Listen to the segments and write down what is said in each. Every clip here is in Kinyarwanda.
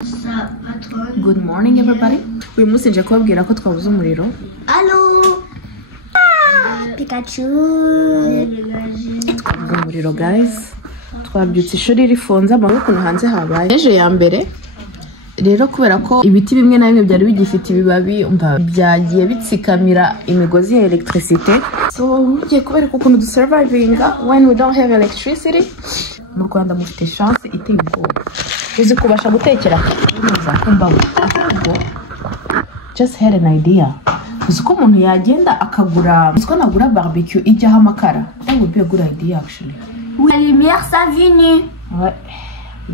Good morning everybody. Uyu munsi nje kubabwira ko twabuze umuriro. Allo Pikachu. Twabuze umuriro guys. Twabyutse ishuri rifunze amaboko no hanze habaye. Ejo ya mbere rero kubera ko ibiti bimwe na bimwe byari bigifite ibibabi byagiye bitsikamira imigozi ya electricity. So ngiye kubereka ukuntu dusurvivinga when we don't have electricity. Mu Rwanda mufite chance iteye ubwoba. Uzi kubasha gutekera neza kumbaho. Just had an idea. Uzi ko umuntu yagenda akagura, uzi ko nagura barbecue ijyaho amakara. That would be a good idea actually. Oui, la lumière ça venu. Ouais.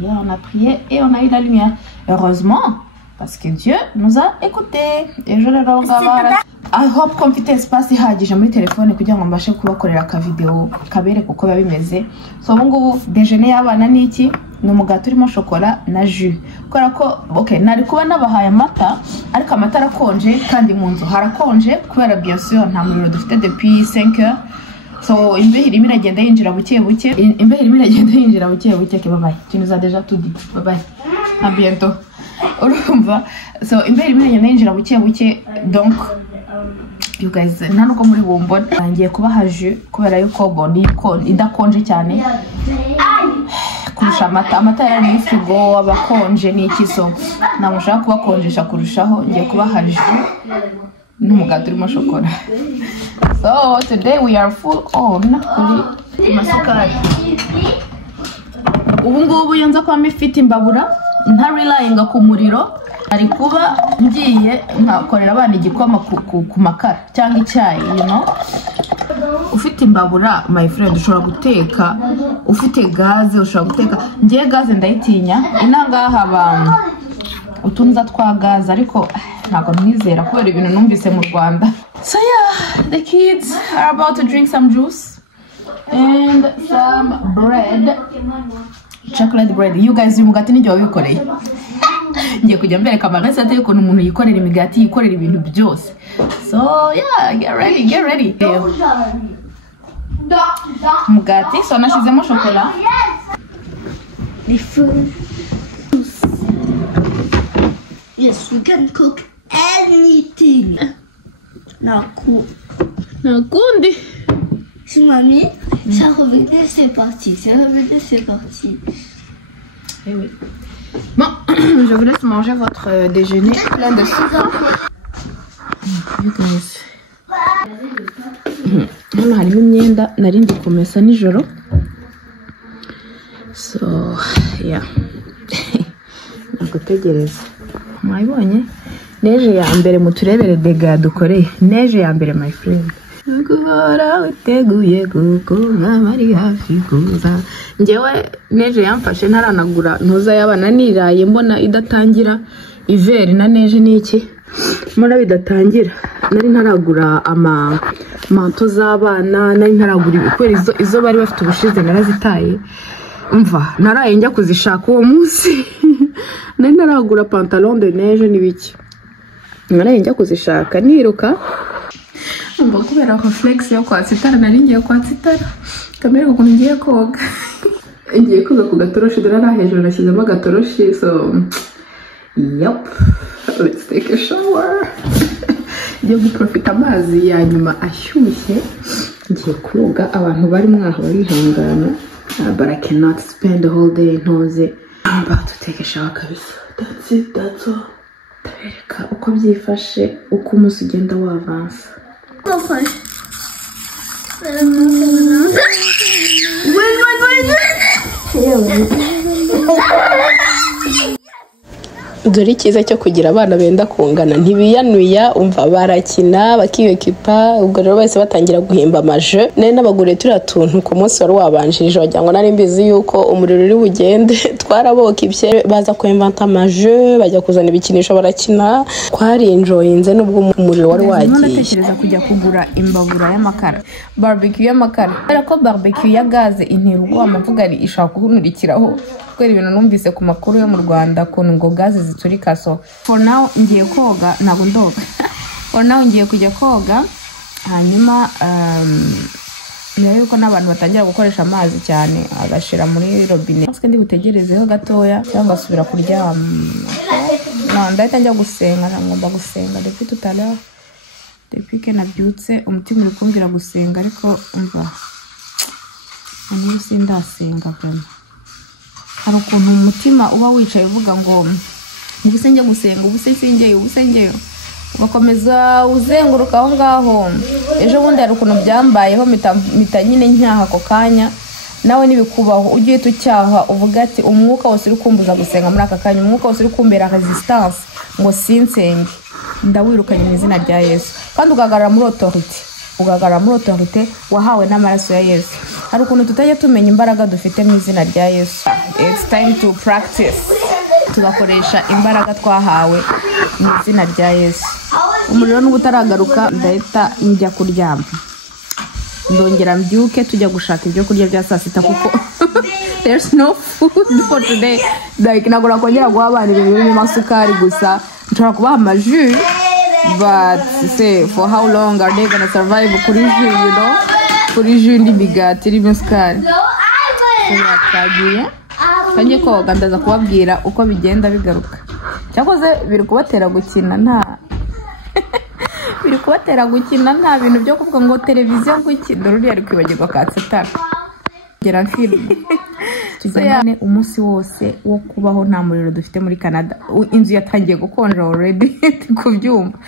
Hier on a prié et on a eu la lumière. Heureusement, parce que Dieu nous a écoutés. Et je le regarde. I hope ko mfite espace ihagije muri telefone kugira ngo mbashe kubakorera ka video kabereka uko biba bimeze. So ubu ngubu déjeuner y'abana ni iki? Ni umugati urimo shokora na jus. Kubera ko okay, nari kuba nabahaye amata ariko amata arakonje kandi mu nzu harakonje kubera bien sûr nta muriro dufite depuis 5 heures. So imbeho irimo iragenda yinjira buke buke. Imbeho irimo iragenda yinjira buke buke. Bye bye. Tu nous as déjà tout dit. Bye bye. À bientôt. Urumva? So imbeho irimo iragenda yinjira buke buke. Donc you guys nta nuko muri bumbona ngiye kubaha jus kubera yuko boni ko idakonje cyane kurusha amata yari mu frigo abakonje n'ikiso namushaka kubakonjesha kurushaho ngiye kubaha jus n'umugati urimo shokora. So today we are full on kuri masukari. Ubu ngubu yanza kwa mifite imbabura nta relying ku muriro ari kuba ngiye nkakorera abana igikoma ku makara cyangwa icyayi, you know. Ufite imbabura my friend ushobora guteka, ufite gaze ushobora guteka. Ngiye gaze ndayitinya inanga haba utunza twa gaze ariko ntago nizera kubera ibintu numvise mu Rwanda. So yeah, the kids are about to drink some juice and some bread, chocolate bread. You guys umugati nijye wabikoreye. Ngiye kujya mbereka amaresate y'ukuntu umuntu yikorera imigati, yikorera ibintu byose. So yeah, get ready. Mugati, so nashizemo chocolat. Les feux. Yes, we can cook anything. Nakundi. Si mamie, ça revenait, c'est parti. Eh oui. Bon, je vous laisse manger votre déjeuner plein de sucre. You guys. Hano harimo imyenda narindi kumesa nijoro. So, yeah. Nagutegereza. Mwayibonye? Neje ya mbere muturebere dega dukoreye. Neje ya mbere my friend. Kubara uteguye kuko mwari hafi kuza. Ngewe neje yamfashe ntaranagura ntuza y'abana niraye mbona idatangira iveri na neje niki mbona bidatangira nari ntaragura manto z'abana nari ntaragura kubera izo bari bafite ubushize narazitaye umva naraye njya kuzishaka uwo munsi nari ntaragura pantalon de neige n'ibiki naraye njya kuzishaka niruka umva kubera ko flex yo kwatsitara nari ngiye kwatsitara kamera ukuntu ngiye koga ngiye koga ku gatoroshi dara hejuru nashyizemo agatoroshi. So yep, let's take a shower. Ngiye guprofita amazi ya nyuma ashyushye ngiye koga. Abantu bari mwaho barihangana but I cannot spend the whole day ntoze. I'm about to take a shower kabisa. That's all. Tabereka uko byifashe uko umunsi ugenda wavansa. Dore icyiza cyo kugira abana benda kungana ntibiyanuya umva barakina bakiyekipa ubwo rero bose batangira guhimba amaje nene n'abagure turi atuntu ku munsi wari wabanjirije wagira ngo nari mbizi yuko umuriro uri bugende twaraboka ibye baza kwinventa amaje bajya kuzana ibikinisho barakina kwari enjoyinze nubwo umuriro wari wagiye. Natekereza kujya kugura imbabura y'amakara, barbecue y'amakara. Ariko barbecue ya gaze interwa amavuga ari ishaka kuhunurikiraho kwera ibintu numvise ku makuru yo mu Rwanda ko ngo gaze ziturika. So for now ngiye koga ntabwo ndoga. For now ngiye kujya koga hanyuma mbere yuko n'abantu batangira gukoresha amazi cyane agashira muri robine parce que ndi butegerezeho gatoya cyangwa asubira kuryama. No, ndahita njya gusenga, ngomba gusenga depuis tout à l'heure, depuis que nabyutse umutima uri kumbwira gusenga ariko umva niyo sindasenga vraiment. Hari ukuntu umutima uba wicaye uvuga ngo ubuse njye gusenga, ubuse njyeyo ugakomeza uzenguruka aho ngaho. Ejo bundi hari ukuntu byambayeho mita nyine nyaha ako kanya, nawe nibikubaho ugiye tucyaha uvuga ati umwuka wose uri kumbuza gusenga muri aka kanya, umwuka wose uri kumbera resistance ngo sinsenge, ndawirukanye mu izina rya Yesu. Kandi ugagarara muri autorité wahawe n'amaraso ya Yesu. Hari ukuntu tutajya tumenya imbaraga dufite mu izina rya Yesu. It's time to practice, tugakoresha imbaraga twahawe mu izina rya Yesu. Umuriro n'ubutaragaruka ndahita njya kuryama, ndongera mbyuke tujya gushaka ibyo kurya bya saa sita kuko there's no food for today. Like nagura kongera guha abana ibintu birimo amasukari gusa, nshobora kubaha amaju, but say for how long are they gonna survive kuri jus, you know, kuri jus n'imigati irimo sukari. Twagiye kandi koga ndaza kubabwira uko bigenda bigaruka. Cyakoze biri kubatera gukina biri kubatera gukina nta bintu byo kuvuga ngo televiziyo ngwiki doruri ari kwibagirwa katsatara gera film. Tuzane umunsi wose wo kubaho nta muriro dufite muri Canada. Inzu yatangiye gukonja already kubyumva.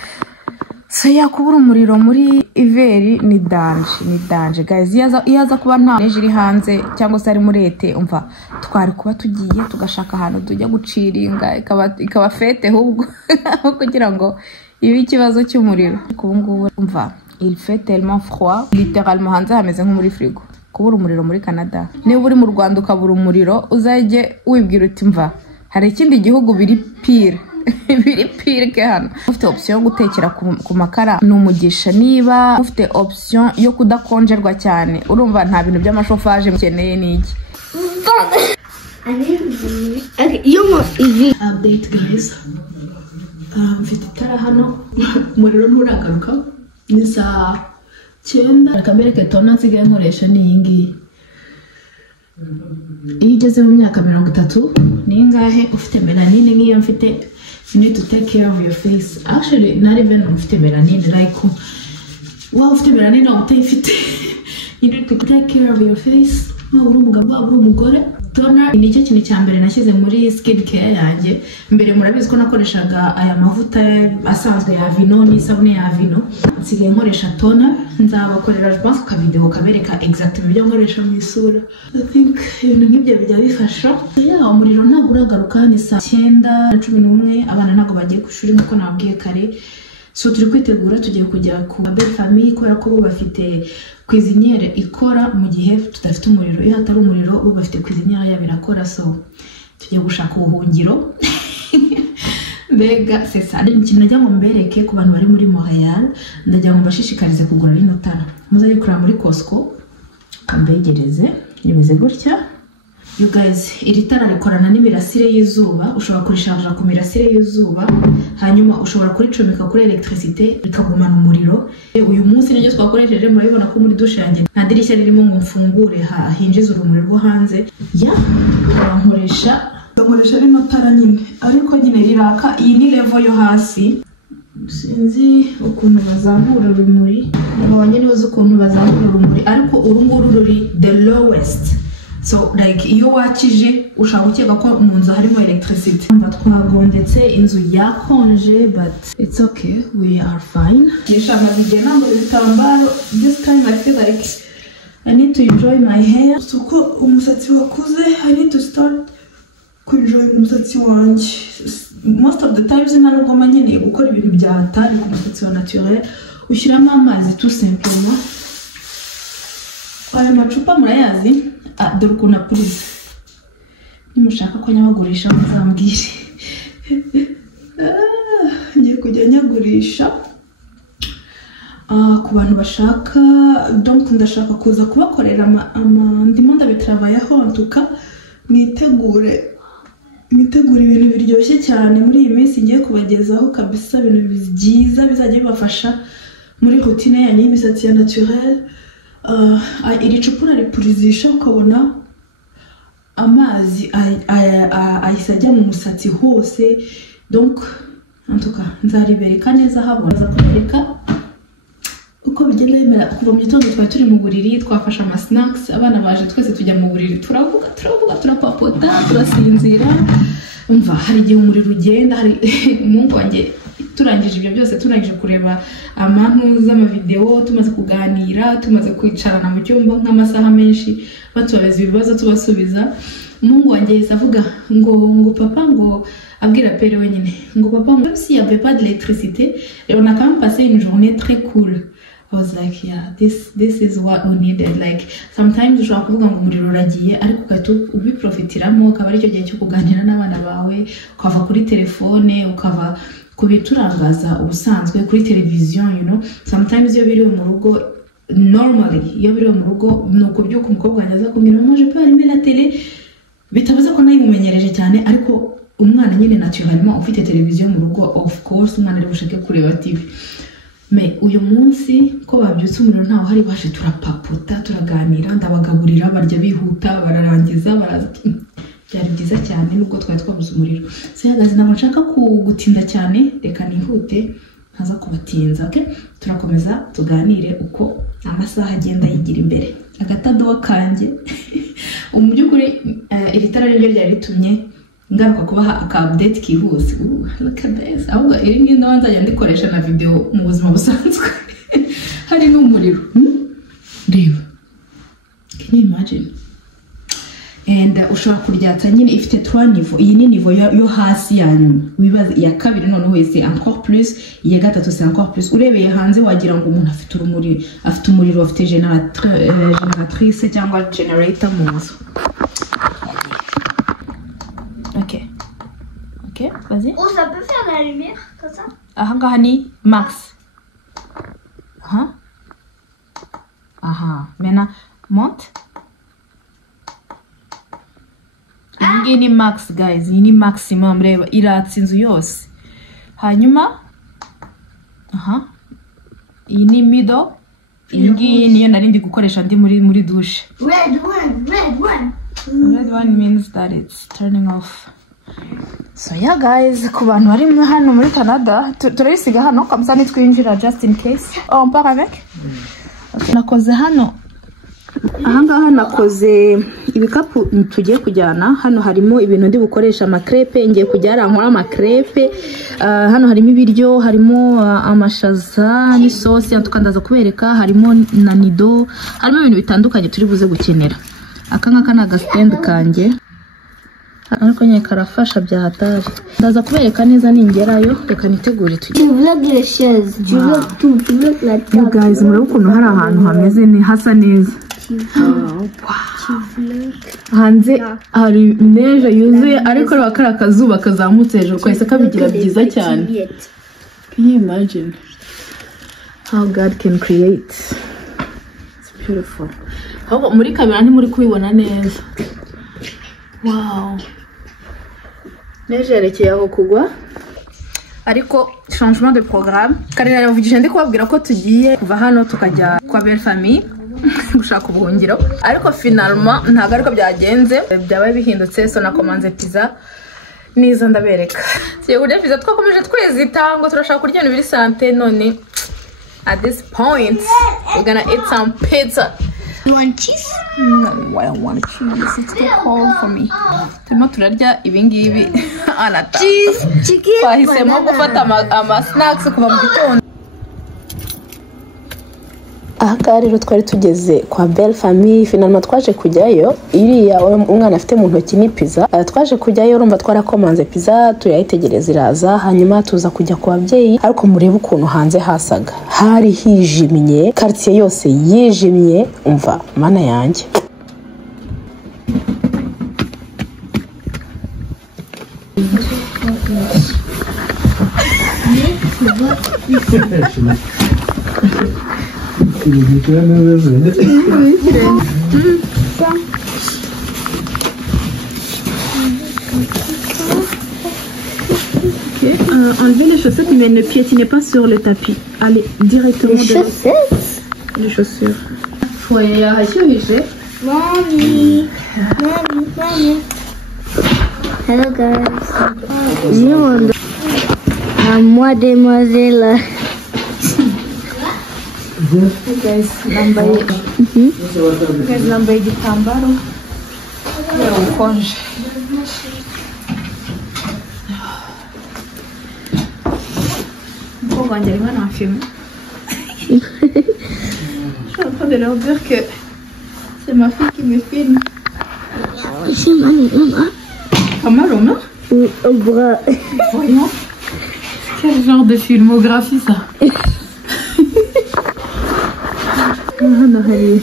So yakubura umuriro muri iveri ni danger guys. Iyaza kuba nta neje iri hanze cyangwa se ari muri ete, umva twari kuba tugiye tugashaka ahantu tujya guciringa ikaba fete ahubwo kugira ngo ibi ikibazo cy'umuriro. Kubu ngubu umva il fait tellement froid, littéralement hanze hameze nko muri frigo. Kubura umuriro muri Canada, niba uri mu Rwanda ukabura umuriro uzajye wibwira uti mva hari ikindi gihugu biri pire ke hano. Ufite option yo gutekera ku makara n'umugisha, niba ufite option yo kudakonjerwa cyane urumva nta bintu by'amashofaje mukeneye niki. Update guys, mfite itara hano, umuriro nturagaruka, ni saa 9. Akamereke tona nsigaye nkoresha ni iyi ngiyi. Iyo ugeze mu myaka 30 ni ingahe ufite melanine nk'iyo mfite, you need to take care of your face. Actually not even ufite melanine, like wow ufite melanine utayifite you need to take care of your face. Uri umugabo uri umugore. Toner ni cyo kintu cya mbere nashyize muri skin care yanjye. Mbere murabizi ko nakoreshaga aya mavuta asanzwe ya Vino n'isabune ya Vino, nsigaye nkoresha toner. Nzabakorera just ka video kabereka exactly ibyo nkoresha mu isura. I think ibintu nk'ibyo bijya bifasha. Umuriro ntabwo uragaruka, ni saa 9:11 abana ntabwo bagiye ku ishuri nkuko nabwiye kare. So turi kwitegura tugiye kujya ku belle famille kubera ko bo bafite cuisinière ikora mu gihe tudafite umuriro. Iyo hatari umuriro bo bafite cuisinière yabirakora, so tugiye gushaka ubuhungiro. Mbega c'est ça. Ikintu najya ngo mbereke ku bantu bari muri Montreal, ndajya ngo mbashishikarize kugura rino tara. Muzaye kurira muri Costco kambegereze nimeze gutya. You guys, iri tara rikorana n'imirasire y'izuba, ushobora kurisharja ku mirasire y'izuba, hanyuma ushobora kuricomeka kuri electricité bikagumana umuriro. Uyu munsi nijye twakoresheje, murabibona ko muri dushe yanjye nta dirishya ririmo ngo mfungure hinjiza urumuri rwo hanze. Nkoresha rino tara nyine, ariko nyine riraka. Iyi ni level yo hasi, sinzi ukuntu bazamura urumuri, nabonye niba uzi ukuntu bazamura urumuri, ariko urunguru ruri the lowest. So like iyo wakije ushaka ukeka ko mu nzu harimo electricity. Twagondetse inzu yakonje, but it's okay, we are fine. Yeshama bigena mu bitambaro. This time I feel like I need to enjoy my hair. So ko umusatsi wakuze, I need to start to enjoy umusatsi wanjye. Most of the times ntabwo manyene gukora ibintu bya hatari ku musatsi wa naturel. Ushyiramo amazi tout simplement. Aya macupa murayazi, dore ukuntu apurize. Nimushaka ko nyabagurisha muzambwire. Ngiye kujya nyagurisha ku bantu bashaka. Donc ndashaka kuza kubakorera ndimo ndabitravaya hontuka. Mwitegure ibintu biryoshye cyane muri iyi minsi ngiye kubagezaho kabisa, ibintu byiza bizajya bibafasha muri routine yanyu y'imisatsi ya naturel. iri cupa uraripurizisha ukabona amazi ahise ajya mu musatsi hose. Donc en tout cas nzaribereka neza habona za kubereka uko bigenda bimera. Kuva mu gitondo twari turi mu buriri, twafashe ama snacks, abana baje twese tujya mu buriri, turavuga turapapota, turasinzira. Umva hari igihe umuriro ugenda, hari umungu wanjye turangije ibyo byose, turangije kureba amampu z'amavideo, tumaze kuganira, tumaze kwicarana mu cyumba nk'amasaha menshi batubaza ibibazo tubasubiza. Umungu wanjye yahise avuga ngo papa, ngo abwira pere wenyine ngo papa, même s'il y avait pas d'électricité, on a quand même passé une journée très cool. I was like, yeah, this is what we needed. Like sometimes ushobora kuvuga ngo umuriro uragiye, ariko ugahita ubiprofitiramo, ukaba ari cyo gihe cyo kuganira n'abana bawe, ukava kuri telefone, ukava kubiturangaza ubusanzwe kuri televiziyo, you know. Sometimes iyo biriwe mu rugo, normally iyo biriwe mu rugo ni ukubyuka umukobwa wanjye aza kumbwira mama je peux allumer la télé, bitavuze ko nayimumenyereje cyane, ariko umwana nyine naturellement ufite televiziyo mu rugo, of course umwana ari bushake kureba TV. Me uyu munsi ko babyutse umuriro ntaho hari, baje turapapota, turaganira, ndabagaburira, barya bihuta, bararangiza, baraza. Byari byiza cyane nubwo twari twabuze umuriro. So yagaze ntabwo nshaka gutinda cyane, reka nihute ntaza kubatinza. Okay, turakomeza tuganire uko amasaha agenda yigira imbere. Agatadowa kanjye mu by'ukuri iri tara ryo ryari ritumye ngaruka kubaha aka update kihuse. Look at this. Ahubwo iri ni ndo nzajya ndikoresha na video mu buzima busanzwe. Hari n'umuriro. Reba. Can you imagine? And ushobora kuryatsa nyine ifite 3 niveau. Iyi ni niveau yo hasi yanyuma. Wibaza iya kabiri noneho wese encore plus, iya gatatu c'est encore plus. Urebeye hanze wagira ngo umuntu afite urumuri, afite umuriro, afite generatrice cyangwa generator mu nzu. Ok, vas-y. Oh, ça peut faire de la lumière comme ça? Aha ngaha ni max. Maintenant monte. Iyi ni max guys, iyi ni maximum. Reba iratsa inzu yose. Hanyuma iyi ni middle. Iyi ngiyi niyo nari ndi gukoresha ndi muri douche. Red one. Red one means that it's turning off. So yeah guys, ku bantu bari hano muri Canada, turabisiga hano kamsa nitwinjira just in case. On part avec? Okay. Nakoze hano. Ahangaha nakoze ibikapu tugiye kujyana. Hano harimo ibintu ndi bukoresha amakrepe, ngiye kujyara nkora amakrepe. Hano harimo ibiryo, harimo amashaza n'isosi, tukandaza kubereka, harimo na nido, harimo ibintu bitandukanye turi buze gukenera. Aka ngaka na gastand kanjye. Ariko nyine karafasha bya hatari. Ndaza kubereka neza ningerayo, reka nitegure tujye. Tu vlogs les chaises, tu vlogs tout, tu vlogs la table. You guys, murabona ukuntu hari ahantu hameze ni hasa neza. Hanze hari neje yuzuye, ariko bakara akazuba kazamutse hejuru kwese kabigira byiza cyane. Can you imagine how God can create? It's beautiful. Ahubwo muri kamera ntimuri kubibona neza. Wow. Neje yerekeye aho kugwa. Ariko changement de programme. Karira yavugije ndi kubabwira ko tugiye kuva hano tukajya kwa belle famille gushaka ubuhungiro, ariko finalement ntago ariko byagenze, byabaye bihindutse. So nakomanze pizza niza ndabereka. Siye kurya pizza, twakomeje twezita ngo turashaka kurya ibintu biri sante. None at this point we're gonna eat some pizza. You want cheese? No, I don't want cheese. It's too cold for me. Turimo turarya ibingibi anata. Cheese, chicken, twahisemo gufata ama snacks kuva mu gitondo. Aha rero twari tugeze kwa belle famille. Finalement twaje kujyayo, iriya umwana afite mu ntoki ni pizza. Twaje kujyayo, urumva twarakomanze pizza, turayitegereza iraza, hanyuma tuza kujya ku babyeyi. Ariko murebe ukuntu hanze hasaga, hari hijimye, quartier yose yijimye. Umva mana yanjye. Enlevez les chaussettes, mais ne piétinez pas sur le tapis. Allez directement les chaussettes. Les chaussures. foyer yahashyuhije. Mommy. Hello guys. À moi demoiselle. Guys, nambaye igitambaro kubera ubukonje. Umukobwa wanjye arimo anafilme. Je suis en train de leur dire que c'est ma fille qui me filme. C'est maman. Camaro, non? Au bras. Voyons. Quel genre de filmographie ça? Hano hari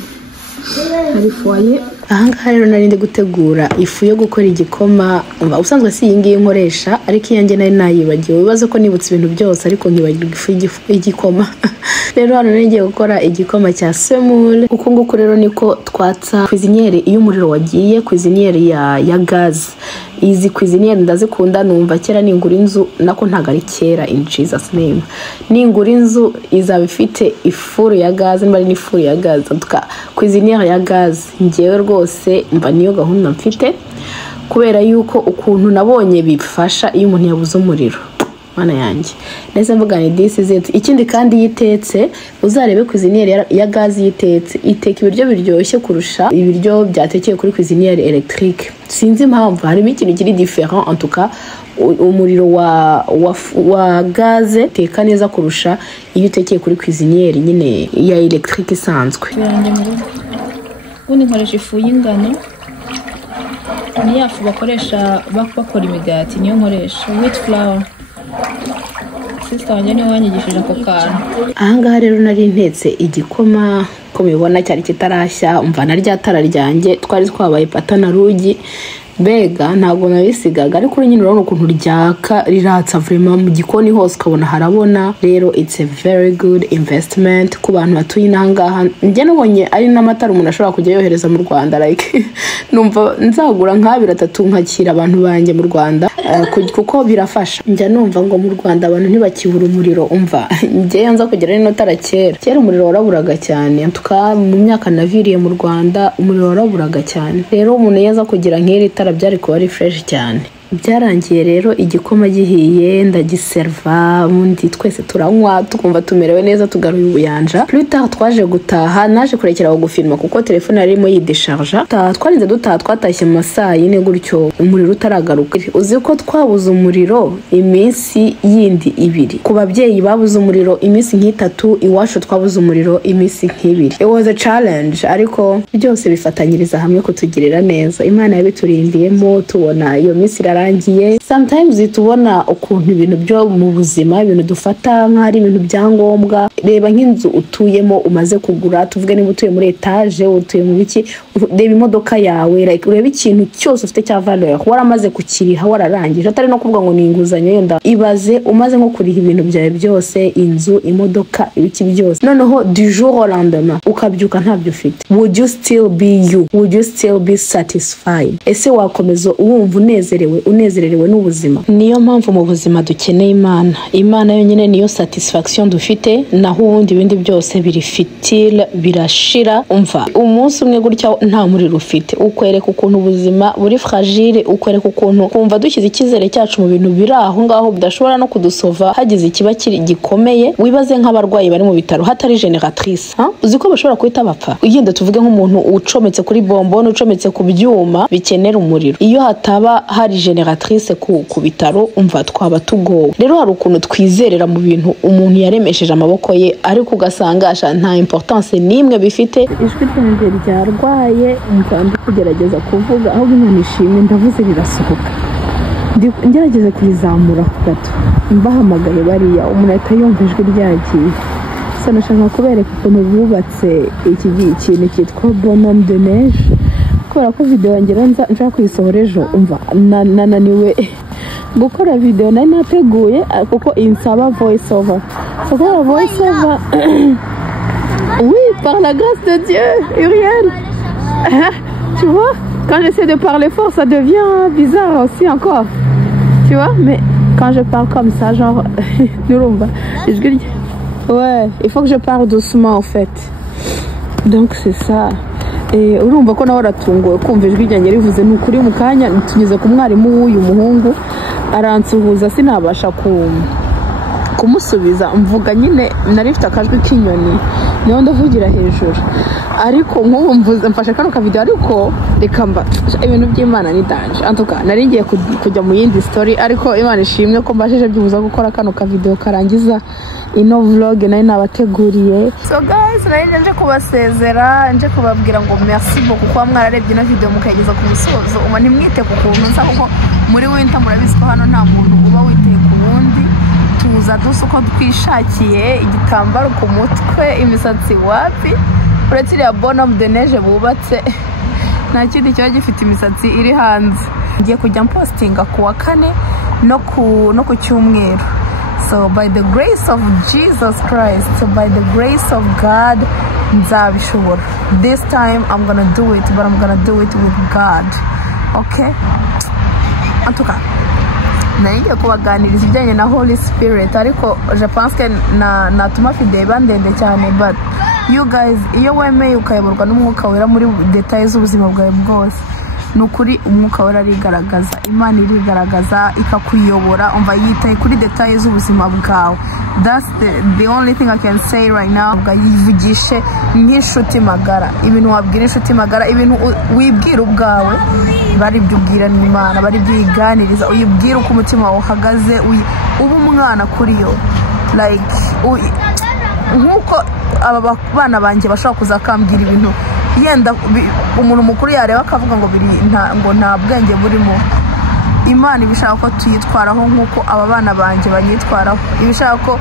foyer. Ahangaha rero nari ndi gutegura ifu yo gukora igikoma. Ubusanzwe si iyi ngiyi nkoresha, ariko iyanjye nari nayibagiwe. Bibaze ko nibutse ibintu byose ariko nkibagirwa ifu y'igikoma. Rero hano nari ngiye gukora igikoma cya semoule. Uko nguko rero niko twatsa cuisiniere iyo umuriro wagiye, cuisiniere ya gaz. Izi cuisiniere ndazikunda, numva kera ningura inzu, nako ntago ari kera, in Jesus name. Ningura inzu izaba ifite ifuru ya gaz, mbari n'ifuru ya gaz. Tuka cuisiniere ya gaz ngewe rwose mba niyo gahunda mfite, kubera yuko ukuntu nabonye bifasha iyo umuntu yabuze umuriro. Mana yanjye neza mvuga ni this is it. Ikindi kandi yitetse, uzarebe cuisiniere ya gaz yitetse iteka ibiryo biryoshye kurusha ibiryo byatekeye kuri cuisiniere électrique. Sinzi impamvu harimo ikintu kiri different. En tout cas umuriro wa gaz teka neza kurusha iyo utekeye kuri cuisiniere nyine ya électrique isanzwe. Ubundi nkoresha ifu y'ingano, ni yafu bakoresha bakora imigati, niyo nkoresha wheat flour. Sister wanjye niwe wanyigishije ako kantu. Ahangaha rero nari ntetse igikoma, ko mubibona cyari kitarashya, umva na rya tara ryanjye twari twabaye pata na rugi. Bega ntabwo nabisigaga, ariko nyine urabona ukuntu ryaka riratsa vraiment mu gikoni hose ukabona harabona. Rero it's a very good investment ku bantu batuye nangaha. Njye nabonye ari n'amatara umuntu ashobora kujya yohereza mu Rwanda, like numva nzagura nka 2-3 nkakira abantu banje mu Rwanda, kuko birafasha. Njya numva ngo mu Rwanda abantu ntibakibura umuriro. Umva njye yanza kugera no tara kera umuriro waraburaga cyane. Tuka mu myaka naviriye mu Rwanda umuriro waraburaga cyane. Rero umuntu yaza kugira nk'iri byari kuba ari fresh cyane. Byarangiye rero igikoma gihiye, ndagiserva, undi twese turanywa tukumva tumerewe neza, tugaruye ubuyanja. Plus tard twaje gutaha, naje kurekera gufilma kuko telefone yarimo yidesharge. Twarinze dutaha, twatashye mu masaha yine gutyo umuriro utaragaruka. Uzi ko twabuze umuriro iminsi yindi 2. Ku babyeyi babuze umuriro iminsi nk'itatu, iwacu twabuze umuriro iminsi nk'ibiri. It was a challenge, ariko byose bifatanyiriza hamwe kutugirira neza. Imana yabiturindiyemo, tubona iyo minsi rangiye. Sometimes tubona ukuntu ibintu byo mu buzima, ibintu dufata nk'ari ibintu byangombwa. Reba nk'inzu utuyemo umaze kugura, tuvuge niba utuye muri etage, utuye mu biki, reba imodoka yawe, like ureba ikintu cyose ufite cya valeur waramaze kukiriha, wararangije, atari no kuvuga ngo ni inguzanyo yenda. Ibaze umaze nko kuriha ibintu byawe byose, inzu, imodoka, ibiki byose, noneho du jour au lendemain ukabyuka ntabyo ufite. Would you still be you? Would you still be satisfied? Ese wakomeza wumva unezerewe n'ubuzima? Niyo mpamvu mu buzima dukeneye Imana yonyine niyo satisfaction dufite, naho ubundi ibindi byose biri fitile, birashira. Umva umunsi umwe gutya nta muriro ufite, ukwereka ukuntu ubuzima buri fragile, ukwereka ukuntu kumva dushyize ikizere cyacu mu bintu biri aho ngaho bidashobora no kudusova hagize ikiba kiri gikomeye. Wibaze nk'abarwayi bari mu bitaro hatari generatrice, uzi ko bashobora kuhita bapfa. Ugenda tuvuge nk'umuntu ucometse kuri bombone, ucometse ku byuma bikenera umuriro, iyo hataba hari generatrice ku bitaro, umva twaba tugowe. Rero hari ukuntu twizerera mu bintu umuntu yaremesheje amaboko ye, ariko ugasanga nta importance nimwe bifite. Ijwi ryanjye ryarwaye, umva ndi kugerageza kuvuga aho Imana ishimwe ndavuze rirasohoka. Ngerageze kurizamura ku gato, mbahamagaye bariya umuntu ahita yumva ijwi ryagiye. Nashaka kubereka ukuntu bubatse iki kintu cyitwa bonhomme de neige, kubera ko video yanjye nshaka kuyisohora ejo. Umva nananiwe gukora video nari nateguye kuko insaba voice over. Oui, par la grâce de Dieu, Uriel. Tu vois, quand j'essaie de parler fort, ça devient bizarre aussi encore. Tu vois, mais quand je parle comme ça, genre, ouais, il faut que je parle doucement en fait. donc c'est ça. Urumva ko nawe aratunguwe kumva ijwi ryanjye rivuze n'ukuri mu kanya tugeze ku mwarimu w'uyu muhungu aransuhuza sinabasha kumusubiza mvuga nyine nari mfite akajwi k'inyoni niyo ndavugira hejuru ariko nk'ubu mfashe kano kavideo ariko reka mba ibintu by'Imana ni danje antuka nari ngiye kujya mu yindi story ariko Imana ishimwe ko mbashije byibuza gukora kano kavideo karangiza ino vlog nayo nabateguriye. So guys, nje kubasezera nje kubabwira ngo merci beaucoup kuba mwararebye ino video mukageza ku musozo. Uba ntimwite ku kuntu nsa kuko muri winter murabizi ko hano nta muntu uba witeye ku wundi. Tuza dusuko twishakiye igitambaro ku mutwe imisatsi wapi uretse ya bonhomme de neige bubatse nta kindi cyo gifite imisatsi iri hanze. Ngiye kujya postinga ku wa kane no ku cyumweru. So by the grace of Jesus Christ, by the grace of God, nzabishobora. This time I'm gonna do it, but I'm gonna do it with God. Okay? Antuka ngiye kubaganiriza ibijyanye na Holy Spirit ariko je pense que natuma video bandende cyane, but you guys iyo wemeye ukayoborwa n'umwuka wera muri details z'ubuzima bwawe bwose nukuri umwuka wera arigaragaza, Imana irigaragaza ikakuyobora umva yitaye kuri details z'ubuzima bwawe. That's the only thing I can say right now. Yivugishe nk'inshuti magara, ibintu wabwira inshuti magara, ibintu wibwira ubwawe bari byubwira n'Imana, bari byiganiriza, uyibwira uko umutima wawe uhagaze, uba umwana kuri yo, like nkuko aba bana banje bashaka kuzakambwira ibintu yenda umuntu mukuru yareba akavuga ngo nta bwenge burimo. Imana ibishaka ko tuyitwaraho nkuko aba bana banje banyitwaraho, ibishaka ko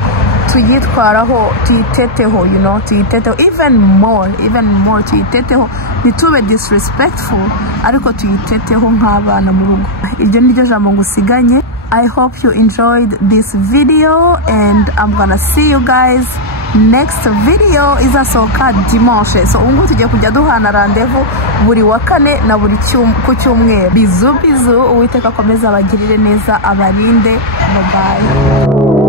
tuyitwaraho, tuyiteteho, you know, tuyiteteho even more tuyiteteho, ntitube disrespectful ariko tuyiteteho nk'abana mu rugo. Iryo niryo jambo ngusiganye. I hope you enjoyed this video and I'm gonna see you guys next video izasohoka dimanche. So ubungu tugiye kujya duhana rendezvous buri wa kane na buri ku cyumweru. Bizu Uwiteka akomeza abagirire neza abarinde. Bye bye.